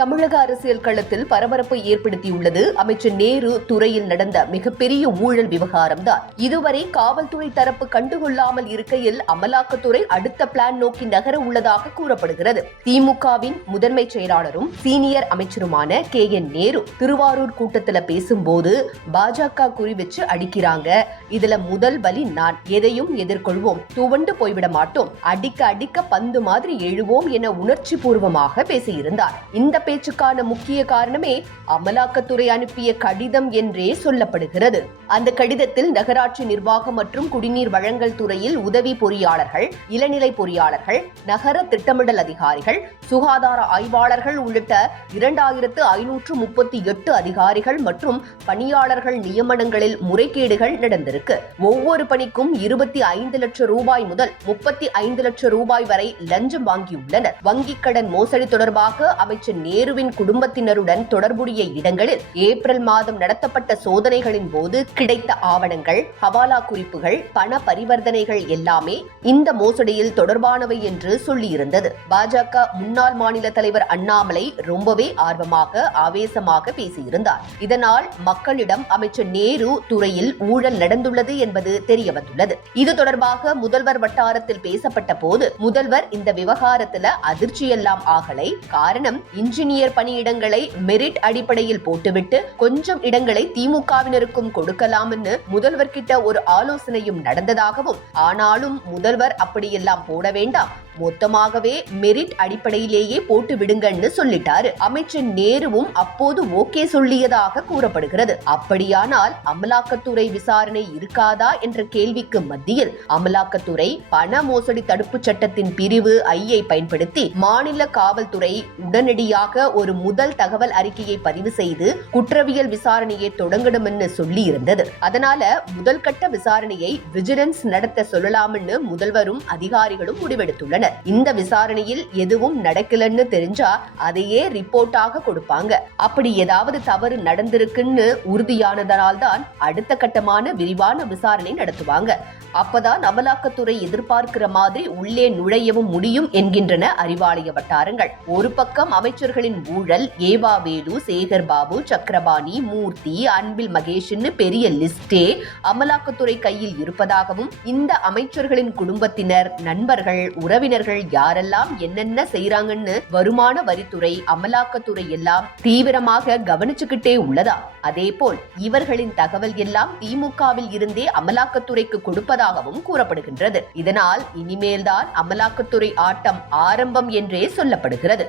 தமிழக அரசியல் களத்தில் பரபரப்பை ஏற்படுத்தியுள்ளது. அமைச்சர் நேரு துறையில் நடந்த மிகப்பெரிய ஊழல் விவகாரம்தான். இதுவரை காவல்துறை தரப்பு கண்டுகொள்ளாமல் இருக்கையில் அமலாக்கத்துறை அடுத்த பிளான் நோக்கி நகர உள்ளதாக கூறப்படுகிறது. திமுகவின் முதன்மை செயலாளரும் சீனியர் அமைச்சருமான கே. என். நேரு திருவாரூர் கூட்டத்துல பேசும்போது பாஜக குறி வச்சு அடிக்கிறாங்க. இதுல முதல் பலி நான். எதையும் எதிர்கொள்வோம். துவண்டு போய்விட மாட்டோம். அடிக்க அடிக்க பந்து மாதிரி எழுவோம் என உணர்ச்சி பூர்வமாக பேசியிருந்தார். இந்த பேச்சுக்கான முக்கிய காரணமே அமலாக்கத்துறை அனுப்பிய கடிதம் என்றே சொல்லப்படுகிறது. அந்த கடிதத்தில் நகராட்சி நிர்வாகம் மற்றும் குடிநீர் வழங்கல் துறையில் உதவி பொறியாளர்கள் இளநிலை பொறியாளர்கள் நகர திட்டமிடல் அதிகாரிகள் சுகாதார ஆய்வாளர்கள் உள்ளிட்ட இரண்டாயிரத்து ஐநூற்று முப்பத்தி எட்டு அதிகாரிகள் மற்றும் பணியாளர்கள் நியமனங்களில் முறைகேடுகள் நடந்திருக்கு. ஒவ்வொரு பணிக்கும் இருபத்தி ஐந்து லட்சம் ரூபாய் முதல் முப்பத்தி ஐந்து லட்சம் ரூபாய் வரை லஞ்சம் வாங்கியுள்ளனர். வங்கிக் கடன் மோசடி தொடர்பாக அமைச்சர் நேருவின் குடும்பத்தினருடன் தொடர்புடைய இடங்களில் ஏப்ரல் மாதம் நடத்தப்பட்ட சோதனைகளின் போது கிடைத்த ஆவணங்கள் ஹவாலா குறிப்புகள் பண பரிவர்த்தனைகள் எல்லாமே இந்த மோசடியில் தொடர்பானவை என்று சொல்லியிருந்தது. பாஜக முன்னாள் மாநில தலைவர் அண்ணாமலை ரொம்பவே ஆர்வமாக ஆவேசமாக பேசியிருந்தார். இதனால் மக்களிடம் அமைச்சர் நேரு துறையில் ஊழல் நடந்துள்ளது என்பது தெரிய வந்துள்ளது இது தொடர்பாக முதல்வர் வட்டாரத்தில் பேசப்பட்ட போது முதல்வர் இந்த விவகாரத்துல அதிர்ச்சியெல்லாம் ஆகலை. காரணம் இன்று இன்ஜினியர் பணியிடங்களை மெரிட் அடிப்படையில் போட்டுவிட்டு கொஞ்சம் இடங்களை திமுகவினருக்கும் கொடுக்கலாம்னு முதல்வர் கிட்ட ஒரு ஆலோசனையும் நடந்ததாகவும் ஆனாலும் முதல்வர் அப்படியெல்லாம் போட வேண்டாம். மொத்தமாகவே மெரிட் அடிப்படையிலேயே போட்டு விடுங்கன்னு சொல்லிட்டாரு. அமைச்சர் நேருவும் அப்போது ஓகே சொல்லியதாக கூறப்படுகிறது. அப்படியானால் அமலாக்கத்துறை விசாரணை இருக்காதா என்ற கேள்விக்கு மத்தியில் அமலாக்கத்துறை பண மோசடி தடுப்பு சட்டத்தின் பிரிவு ஐயை பயன்படுத்தி மாநில காவல்துறை உடனடியாக ஒரு முதல் தகவல் அறிக்கையை பதிவு செய்து குற்றவியல் விசாரணையை தொடங்கணும்னு சொல்லி இருந்தது அதனால முதல் கட்ட விசாரணையை விஜிலன்ஸ் நடத்த சொல்லலாம்னு முதல்வரும் அதிகாரிகளும் முடிவெடுத்துள்ளனர். இந்த விசாரணையில் எதுவும் நடக்கலன்னு தெரிஞ்சா அதையே ரிப்போர்ட்டாக கொடுப்பாங்க. அப்படி ஏதாவது தவறு நடந்திருக்குன்னு உறுதியானதனால் தான் அடுத்த கட்டமான விரிவான விசாரணை நடத்துவாங்க. அப்பதான் அமலாக்கத்துறை எதிர்பார்க்கிற மாதிரி உள்ளே நுழையவும் முடியும் என்கின்றன அறிவாலய வட்டாரங்கள். ஒரு பக்கம் அமைச்சர்களின் ஊழல் ஏவா வேலு சேகர் பாபு சக்கரபாணி மூர்த்தி அன்பில் மகேஷ்னு பெரிய லிஸ்டே அமலாக்கத்துறை கையில் இருப்பதாகவும் இந்த அமைச்சர்களின் குடும்பத்தினர் நண்பர்கள் உறவினர்கள் யாரெல்லாம் என்னென்ன செய்யறாங்கன்னு வருமான வரித்துறை அமலாக்கத்துறை எல்லாம் தீவிரமாக கவனிச்சுக்கிட்டே உள்ளதா? அதே போல் இவர்களின் தகவல் எல்லாம் திமுகவில் இருந்தே அமலாக்கத்துறைக்கு கொடுப்பதாகவும் கூறப்படுகின்றது. இதனால் இனிமேல்தான் அமலாக்கத்துறை ஆட்டம் ஆரம்பம் என்றே சொல்லப்படுகிறது.